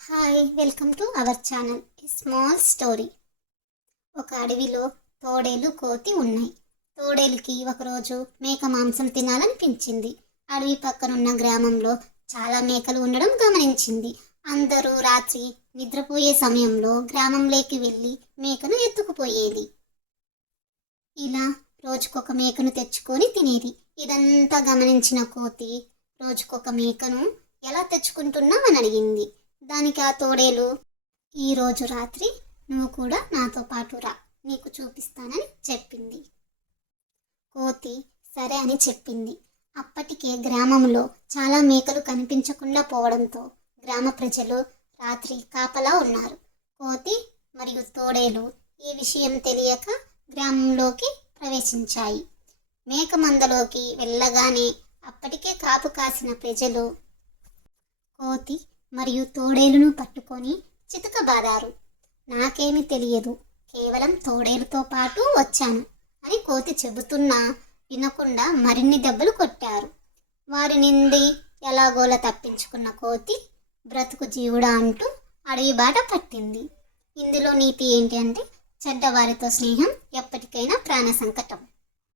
Hi welcome to our channel small story. ఒక అడవిలో తోడేలు కోతి ఉన్నాయి. తోడేలుకి ఒకరోజు మేక మాంసం తినాలనిపించింది. అడవి పక్కనున్న గ్రామంలో చాలా మేకలు ఉండడం గమనించింది. అందరూ రాత్రి నిద్రపోయే సమయంలో గ్రామంలోకి వెళ్ళి మేకను ఎత్తుకుపోయేది. ఇలా రోజుకొక మేకను తెచ్చుకొని తినేది. ఇదంతా గమనించిన కోతి రోజుకొక మేకను ఎలా తెచ్చుకుంటున్నామని అడిగింది. దానికి ఆ తోడేలు, ఈరోజు రాత్రి నువ్వు కూడా నాతో పాటు రా, నీకు చూపిస్తానని చెప్పింది. కోతి సరే అని చెప్పింది. అప్పటికే గ్రామంలో చాలా మేకలు కనిపించకుండా పోవడంతో గ్రామ ప్రజలు రాత్రి కాపలా ఉన్నారు. కోతి మరియు తోడేలు ఈ విషయం తెలియక గ్రామంలోకి ప్రవేశించాయి. మేక మందలోకి వెళ్ళగానే అప్పటికే కాపు కాసిన ప్రజలు కోతి మరియు తోడేలును పట్టుకొని చితకబాదారు. నాకేమీ తెలియదు, కేవలం తోడేలుతో పాటు వచ్చాను అని కోతి చెబుతున్నా వినకుండా మరిన్ని దెబ్బలు కొట్టారు. వారి నుండి ఎలాగోలా తప్పించుకున్న కోతి బ్రతుకు జీవుడా అంటూ అడవి బాట పట్టింది. ఇందులో నీతి ఏంటి అంటే, చెడ్డవారితో స్నేహం ఎప్పటికైనా ప్రాణ సంకటం.